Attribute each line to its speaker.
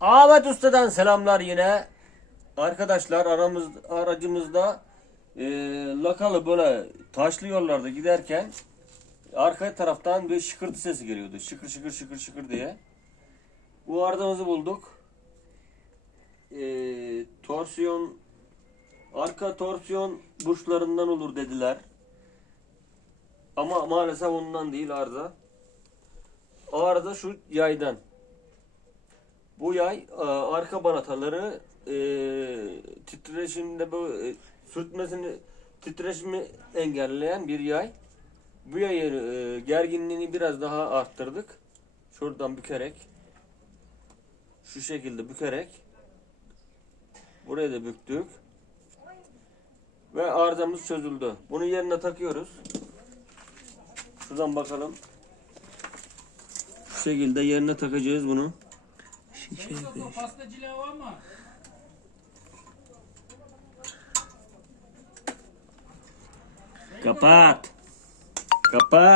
Speaker 1: Ahmet Usta'dan selamlar yine. Arkadaşlar aramız aracımızda e, lakalı böyle taşlı yollarda giderken arka taraftan bir şıkırtı sesi geliyordu. Şıkır şıkır şıkır şıkır diye. Bu ardımızı bulduk. E, torsiyon arka torsiyon burçlarından olur dediler. Ama maalesef ondan değil arıza. Arıza şu yaydan. Bu yay e, arka balataları e, titreşimde bu e, sürtmesini titreşimi engelleyen bir yay. Bu yayın e, gerginliğini biraz daha arttırdık. Şuradan bükerek şu şekilde bükerek buraya da büktük. Ve arızamız çözüldü. Bunu yerine takıyoruz. Şuradan bakalım. Şu şekilde yerine takacağız bunu.
Speaker 2: Mustafa pastacılığa var mı?
Speaker 1: Kapat. Kapat.